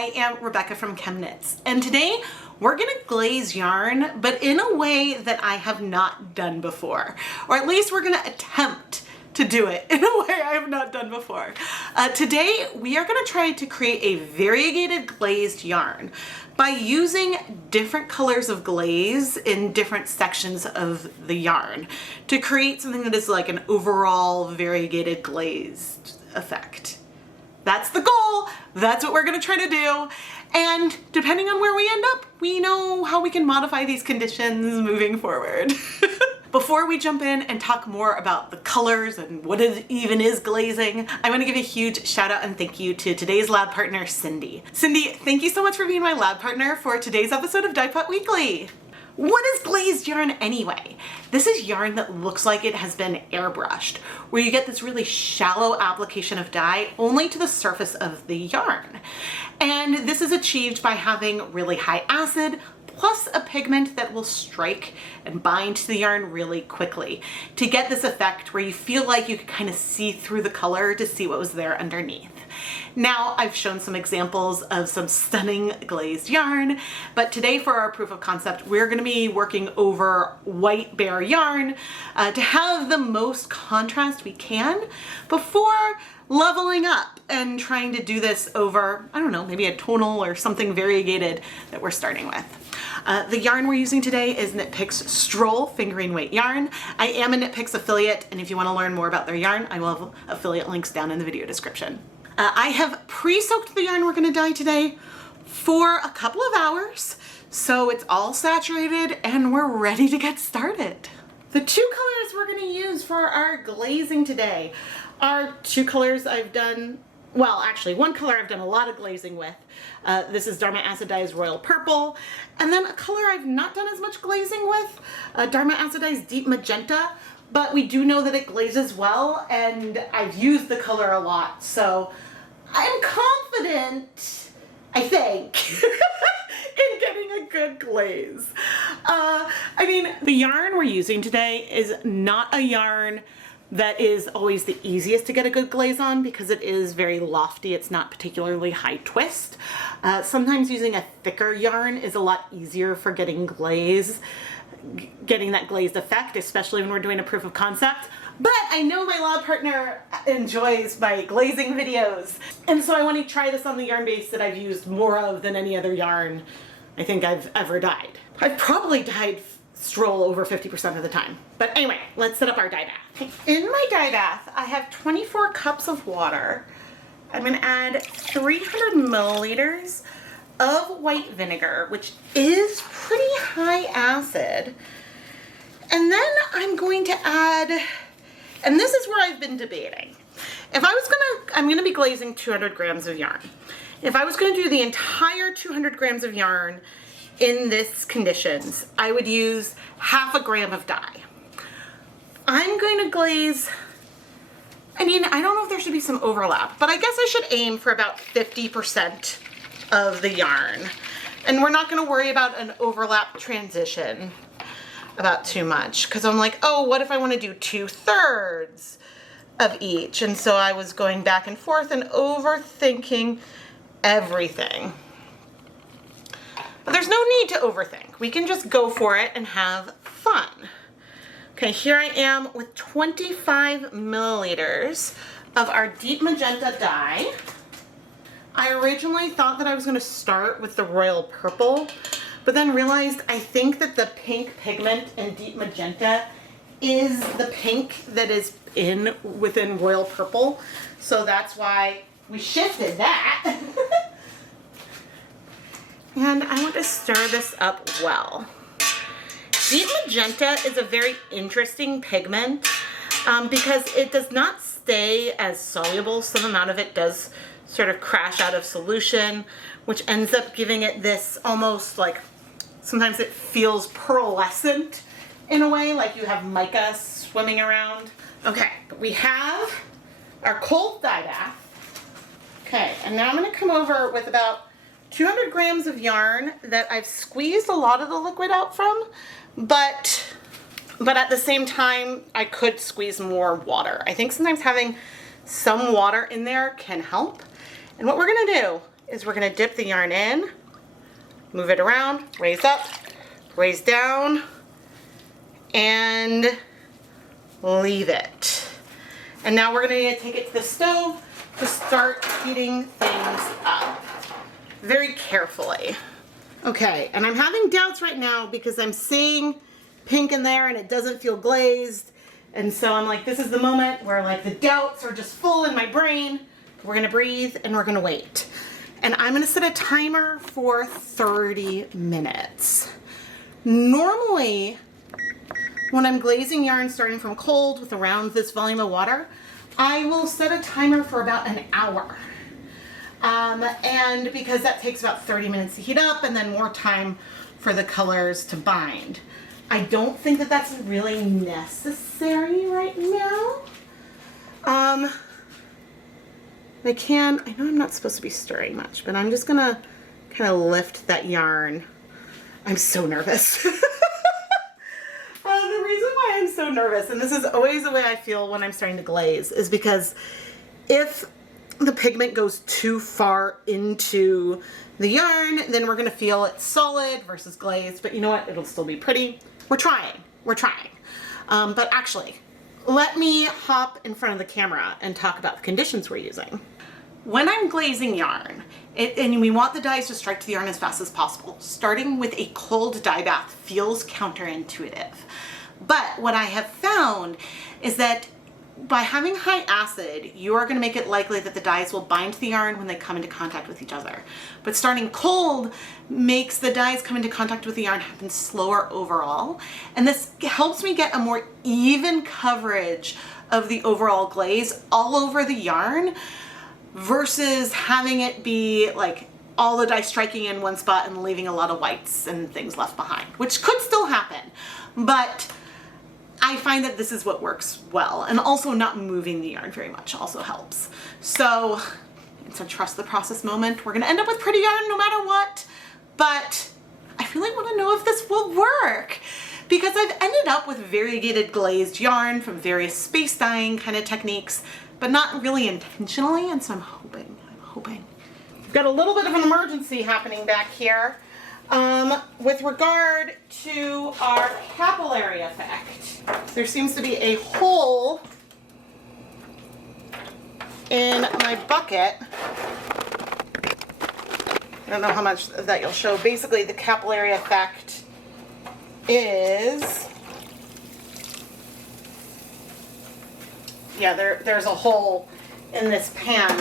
I am Rebecca from ChemKnits, and today we're gonna glaze yarn, but in a way that I have not done before, or at least we're gonna attempt to do it in a way I have not done before. Today we are gonna try to create a variegated glazed yarn by using different colors of glaze in different sections of the yarn to create something that is like an overall variegated glazed effect. That's the goal. That's what we're gonna try to do. And depending on where we end up, we know how we can modify these conditions moving forward. Before we jump in and talk more about the colors and what it even is glazing, I want to give a huge shout out and thank you to today's lab partner, Cindy. Cindy, thank you so much for being my lab partner for today's episode of Dyepot Weekly. What is glazed yarn anyway? This is yarn that looks like it has been airbrushed, where you get this really shallow application of dye only to the surface of the yarn. And this is achieved by having really high acid, plus a pigment that will strike and bind to the yarn really quickly to get this effect where you feel like you can kind of see through the color to see what was there underneath. Now, I've shown some examples of some stunning glazed yarn, but today for our proof of concept, we're gonna be working over white bare yarn to have the most contrast we can before leveling up and trying to do this over, I don't know, maybe a tonal or something variegated that we're starting with. The yarn we're using today is Knit Picks Stroll Fingering Weight Yarn. I am a Knit Picks affiliate, and if you want to learn more about their yarn, I will have affiliate links down in the video description. I have pre-soaked the yarn we're going to dye today for a couple of hours, so it's all saturated and we're ready to get started. The two colors we're going to use for our glazing today are two colors I've done, well, actually one color I've done a lot of glazing with. This is Dharma Acid Dye's Royal Purple, and then a color I've not done as much glazing with, Dharma Acid Dye's Deep Magenta, but we do know that it glazes well, and I've used the color a lot, so I'm confident, I think, in getting a good glaze. I mean, the yarn we're using today is not a yarn that is always the easiest to get a good glaze on because it is very lofty. It's not particularly high twist. Sometimes using a thicker yarn is a lot easier for getting that glazed effect, especially when we're doing a proof of concept. But I know my lab partner enjoys my glazing videos, and so I want to try this on the yarn base that I've used more of than any other yarn I think I've ever dyed. I've probably dyed Stroll over 50% of the time. But anyway, let's set up our dye bath. In my dye bath, I have 24 cups of water. I'm gonna add 300 milliliters of white vinegar, which is pretty high acid. And then I'm going to add, and this is where I've been debating. I'm gonna be glazing 200 grams of yarn. If I was gonna do the entire 200 grams of yarn in this conditions, I would use half a gram of dye. I'm going to glaze, I mean, I don't know if there should be some overlap, but I guess I should aim for about 50% of the yarn. And we're not gonna worry about an overlap transition about too much, because I'm like, oh, what if I wanna do 2/3 of each? And so I was going back and forth and overthinking everything. But there's no need to overthink. We can just go for it and have fun. Okay, here I am with 25 milliliters of our Deep Magenta dye. I originally thought that I was gonna start with the Royal Purple, but then realized I think that the pink pigment in Deep Magenta is the pink that is within Royal Purple. So that's why we shifted that. And I want to stir this up well. Deep Magenta is a very interesting pigment because it does not stay as soluble. Some amount of it does sort of crash out of solution, which ends up giving it this almost like, sometimes it feels pearlescent in a way, like you have mica swimming around. Okay, we have our cold dye bath. Okay, and now I'm gonna come over with about 200 grams of yarn that I've squeezed a lot of the liquid out from, but at the same time, I could squeeze more water. I think sometimes having some water in there can help. And what we're gonna do is we're gonna dip the yarn in, move it around, raise up, raise down, and leave it. And now we're gonna take it to the stove to start heating things up very carefully. Okay, and I'm having doubts right now because I'm seeing pink in there and it doesn't feel glazed. And so I'm like, this is the moment where like the doubts are just full in my brain. We're gonna breathe and we're gonna wait. And I'm gonna set a timer for 30 minutes. Normally, when I'm glazing yarn starting from cold with around this volume of water, I will set a timer for about an hour. And because that takes about 30 minutes to heat up and then more time for the colors to bind. I don't think that that's really necessary right now. I know I'm not supposed to be stirring much, but I'm just gonna kind of lift that yarn. I'm so nervous. The reason why I'm so nervous, and this is always the way I feel when I'm starting to glaze, is because if the pigment goes too far into the yarn, then we're gonna feel it's solid versus glazed, but you know what? It'll still be pretty. We're trying. But actually, let me hop in front of the camera and talk about the conditions we're using. When I'm glazing yarn, and we want the dyes to strike to the yarn as fast as possible, starting with a cold dye bath feels counterintuitive. But what I have found is that by having high acid, you are going to make it likely that the dyes will bind to the yarn when they come into contact with each other. But starting cold makes the dyes come into contact with the yarn happen slower overall. And this helps me get a more even coverage of the overall glaze all over the yarn versus having it be like all the dye striking in one spot and leaving a lot of whites and things left behind, which could still happen. But I find that this is what works well, and also not moving the yarn very much also helps. So it's a trust the process moment. We're gonna end up with pretty yarn no matter what, but I really wanna know if this will work because I've ended up with variegated glazed yarn from various space dyeing kind of techniques, but not really intentionally, and so I'm hoping. We've got a little bit of an emergency happening back here. With regard to our capillary effect, there seems to be a hole in my bucket. I don't know how much that you'll show. Basically, the capillary effect is, yeah, there's a hole in this pan.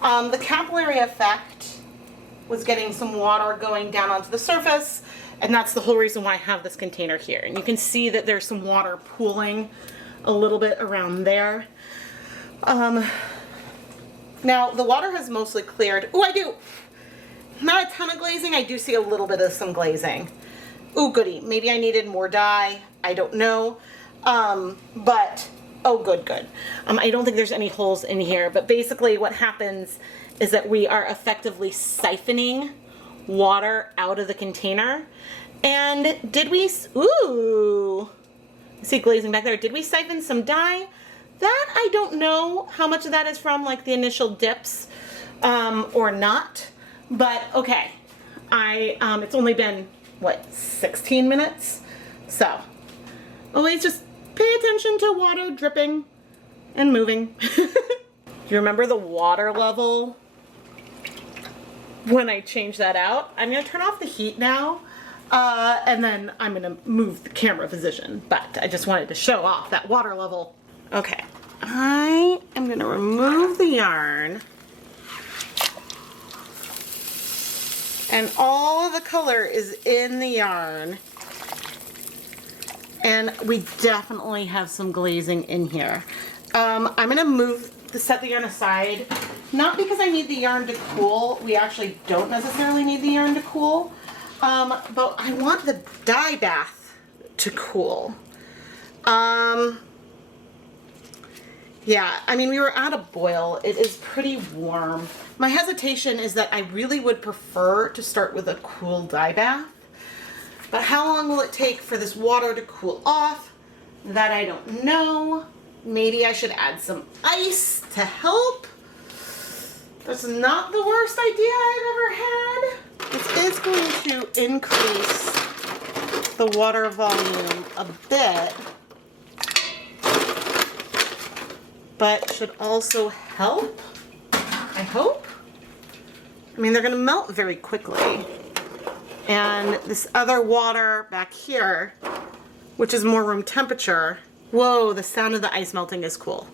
The capillary effect was getting some water going down onto the surface, and that's the whole reason why I have this container here. And you can see that there's some water pooling a little bit around there. Now the water has mostly cleared. Oh, I do. Not a ton of glazing. I do see a little bit of some glazing. Oh, goody. Maybe I needed more dye. I don't know. But oh, good. I don't think there's any holes in here, but basically what happens is that we are effectively siphoning water out of the container. And did we, ooh, see glazing back there. Did we siphon some dye? That I don't know how much of that is from like the initial dips or not, but okay. It's only been, what, 16 minutes? So always just pay attention to water dripping and moving. Do you remember the water level when I change that out? I'm gonna turn off the heat now, and then I'm gonna move the camera position, but I just wanted to show off that water level. Okay, I am gonna remove the yarn, and all of the color is in the yarn, and we definitely have some glazing in here. I'm gonna set the yarn aside, not because I need the yarn to cool. We actually don't necessarily need the yarn to cool, but I want the dye bath to cool. Yeah, I mean, we were at a boil. It is pretty warm. My hesitation is that I really would prefer to start with a cool dye bath, but how long will it take for this water to cool off? That I don't know. Maybe I should add some ice to help. That's not the worst idea to increase the water volume a bit, but should also help, I hope. I mean, they're gonna melt very quickly. And this other water back here, which is more room temperature, whoa, the sound of the ice melting is cool.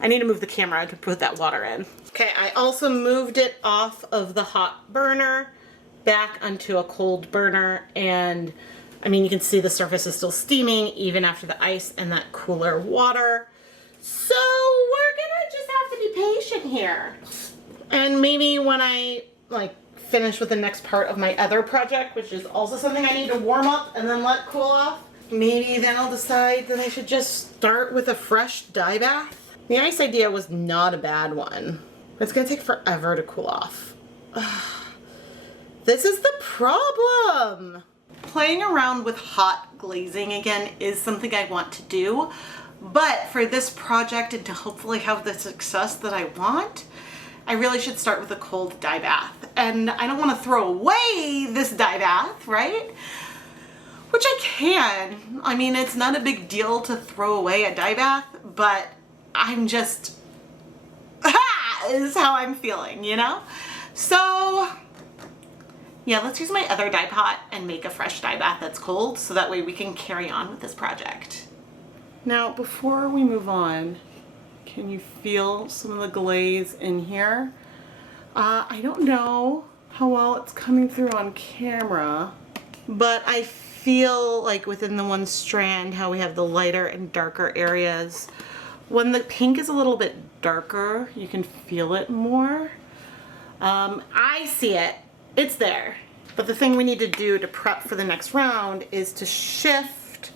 I need to move the camera to put that water in. Okay, I also moved it off of the hot burner back onto a cold burner, and I mean, you can see the surface is still steaming even after the ice and that cooler water. So we're gonna just have to be patient here. And maybe when I finish with the next part of my other project, which is also something I need to warm up and then let cool off, maybe then I'll decide that I should just start with a fresh dye bath. The ice idea was not a bad one, but it's gonna take forever to cool off. This is the problem. Playing around with hot glazing again is something I want to do, but for this project and to hopefully have the success that I want, I really should start with a cold dye bath. And I don't want to throw away this dye bath, right? Which I can. I mean, it's not a big deal to throw away a dye bath, but I'm just, is how I'm feeling, you know? So yeah, let's use my other dye pot and make a fresh dye bath that's cold so that way we can carry on with this project. Now, before we move on, can you feel some of the glaze in here? I don't know how well it's coming through on camera, but I feel like within the one strand how we have the lighter and darker areas. When the pink is a little bit darker, you can feel it more. I see it. It's there. But the thing we need to do to prep for the next round is to shift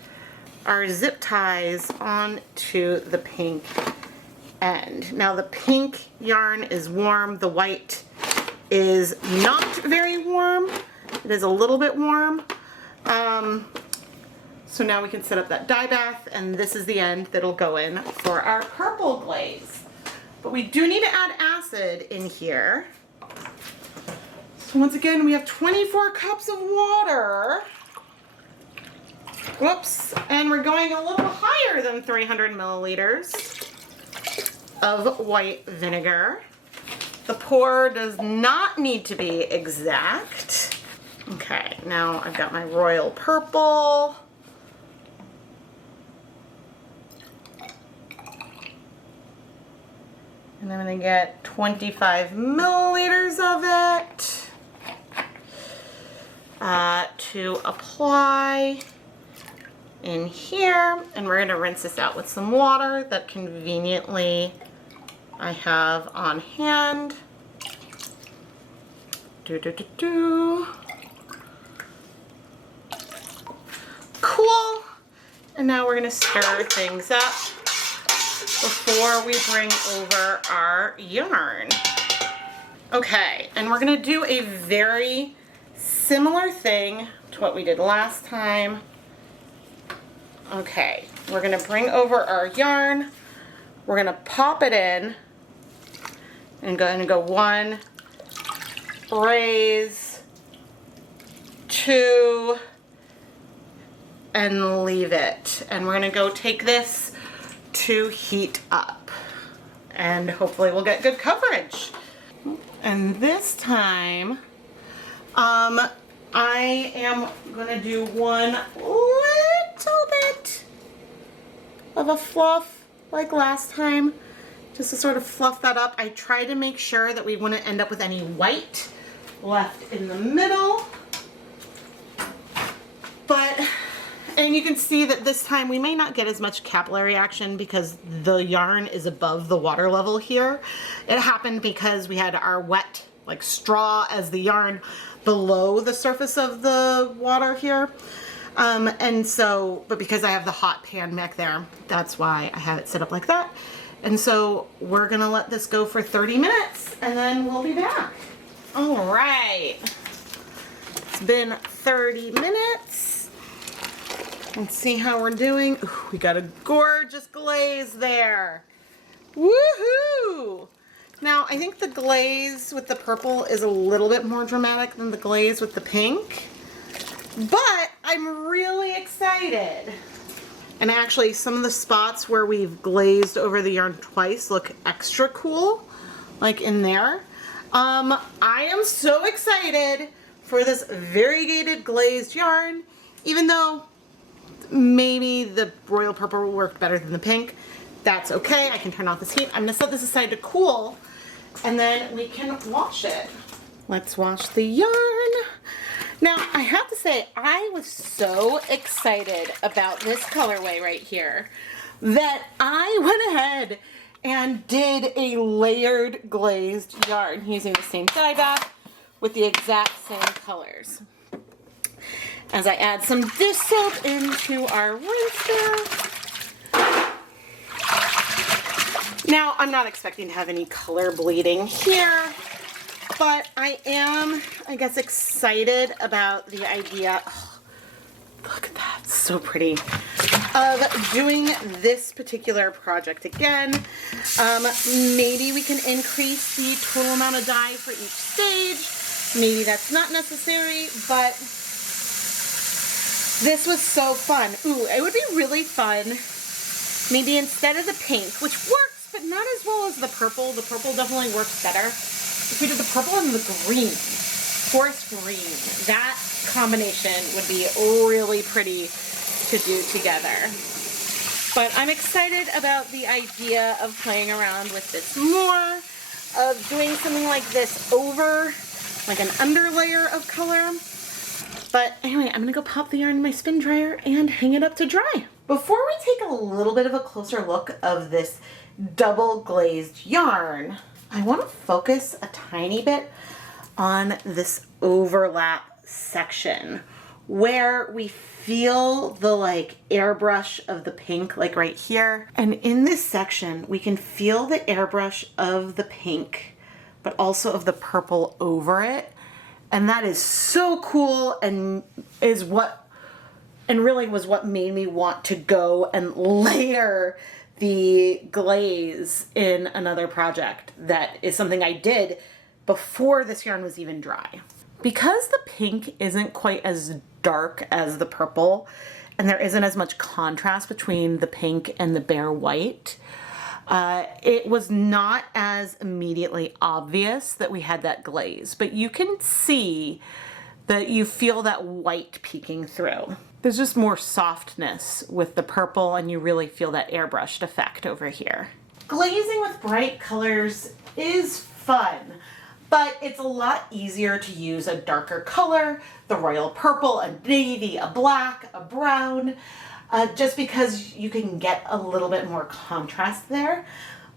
our zip ties onto the pink end. Now the pink yarn is warm, the white is not very warm. It is a little bit warm. So now we can set up that dye bath, and this is the end that'll go in for our purple glaze. But we do need to add acid in here. So once again, we have 24 cups of water. Whoops, and we're going a little higher than 300 milliliters of white vinegar. The pour does not need to be exact. Okay, now I've got my Royal Purple. And I'm gonna get 25 milliliters of it to apply in here, and we're gonna rinse this out with some water that conveniently I have on hand. Cool. And now we're gonna stir things up before we bring over our yarn. Okay, and we're gonna do a very similar thing to what we did last time. Okay, we're gonna bring over our yarn. We're gonna pop it in and go 1, raise, 2, and leave it. And we're gonna go take this to heat up, and hopefully we'll get good coverage. And this time, I am gonna do one little bit of a fluff like last time, just to sort of fluff that up. I try to make sure that we wouldn't end up with any white left in the middle. And you can see that this time we may not get as much capillary action because the yarn is above the water level here. It happened because we had our wet, like straw as the yarn below the surface of the water here. But because I have the hot pan back there, that's why I have it set up like that. And so we're gonna let this go for 30 minutes and then we'll be back. All right, it's been 30 minutes. Let's see how we're doing. Ooh, we got a gorgeous glaze there. Woohoo! Now, I think the glaze with the purple is a little bit more dramatic than the glaze with the pink, but I'm really excited. And actually, some of the spots where we've glazed over the yarn twice look extra cool, like in there. I am so excited for this variegated glazed yarn, even though maybe the Royal Purple worked better than the pink. That's okay, I can turn off this heat. I'm gonna set this aside to cool, and then we can wash it. Let's wash the yarn. Now, I have to say, I was so excited about this colorway right here that I went ahead and did a layered glazed yarn using the same dye bath with the exact same colors. As I add some dish soap into our rinser. Now, I'm not expecting to have any color bleeding here, but I am, I guess, excited about the idea, oh, look at that, so pretty, of doing this particular project again. Maybe we can increase the total amount of dye for each stage. Maybe that's not necessary, but this was so fun. Ooh, it would be really fun, maybe instead of the pink, which works, but not as well as the purple. The purple definitely works better. If we did the purple and the green, forest green, that combination would be really pretty to do together. But I'm excited about the idea of playing around with this more, of doing something like this over, like an underlayer of color. But anyway, I'm gonna go pop the yarn in my spin dryer and hang it up to dry. Before we take a little bit of a closer look of this double glazed yarn, I want to focus a tiny bit on this overlap section where we feel the like airbrush of the pink, like right here. And in this section, we can feel the airbrush of the pink, but also of the purple over it. And that is so cool, and is what, and really was what made me want to go and layer the glaze in another project. That is something I did before this yarn was even dry. Because the pink isn't quite as dark as the purple, and there isn't as much contrast between the pink and the bare white, it was not as immediately obvious that we had that glaze, but you can see that you feel that white peeking through. There's just more softness with the purple, and you really feel that airbrushed effect over here. Glazing with bright colors is fun, but it's a lot easier to use a darker color, the royal purple, a navy, a black, a brown, just because you can get a little bit more contrast there.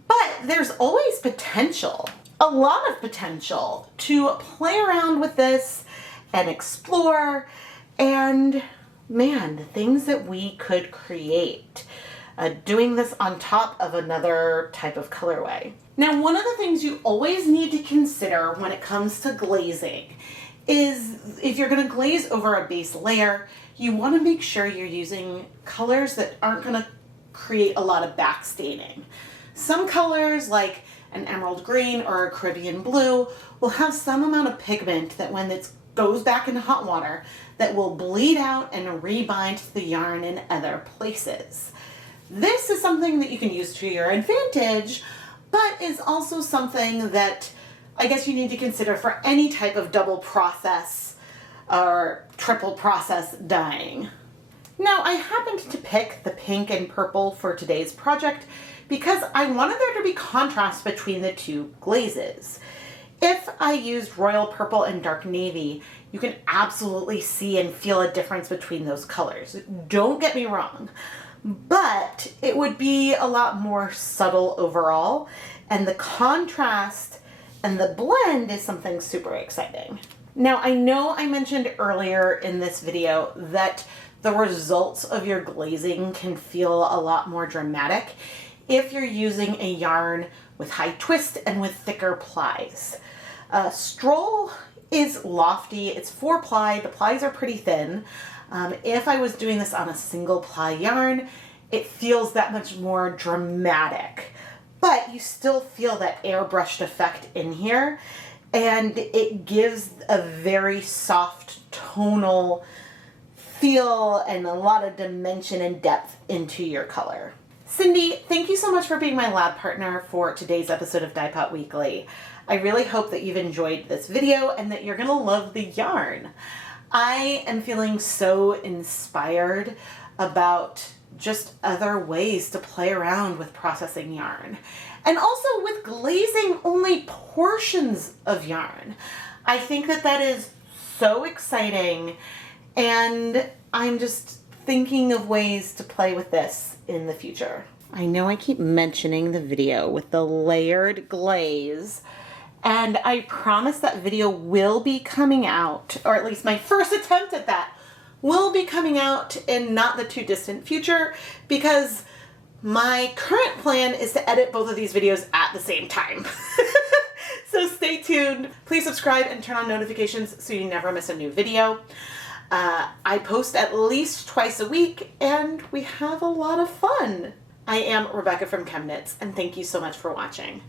But there's always potential, a lot of potential, to play around with this and explore, and man, the things that we could create doing this on top of another type of colorway. Now, one of the things you always need to consider when it comes to glazing is if you're going to glaze over a base layer, you want to make sure you're using colors that aren't going to create a lot of backstaining. Some colors, like an emerald green or a Caribbean blue, will have some amount of pigment that when it goes back into hot water, that will bleed out and rebind to the yarn in other places. This is something that you can use to your advantage, but is also something that I guess you need to consider for any type of double process or triple process dyeing. Now, I happened to pick the pink and purple for today's project because I wanted there to be contrast between the two glazes. If I used Royal Purple and Dark Navy, you can absolutely see and feel a difference between those colors. Don't get me wrong, but it would be a lot more subtle overall, and the contrast and the blend is something super exciting. Now, I know I mentioned earlier in this video that the results of your glazing can feel a lot more dramatic if you're using a yarn with high twist and with thicker plies. Stroll is lofty, it's 4-ply, the plies are pretty thin. If I was doing this on a single ply yarn, it feels that much more dramatic. but you still feel that airbrushed effect in here, and it gives a very soft tonal feel and a lot of dimension and depth into your color. Cindy, thank you so much for being my lab partner for today's episode of Dyepot Weekly. I really hope that you've enjoyed this video and that you're gonna love the yarn. I am feeling so inspired about just other ways to play around with processing yarn. And also with glazing only portions of yarn. I think that that is so exciting, and I'm just thinking of ways to play with this in the future. I know I keep mentioning the video with the layered glaze, and I promise that video will be coming out, or at least my first attempt at that will be coming out in not the too distant future, because my current plan is to edit both of these videos at the same time. So stay tuned. Please subscribe and turn on notifications so you never miss a new video. I post at least twice a week, and we have a lot of fun. I am Rebecca from ChemKnits, and thank you so much for watching.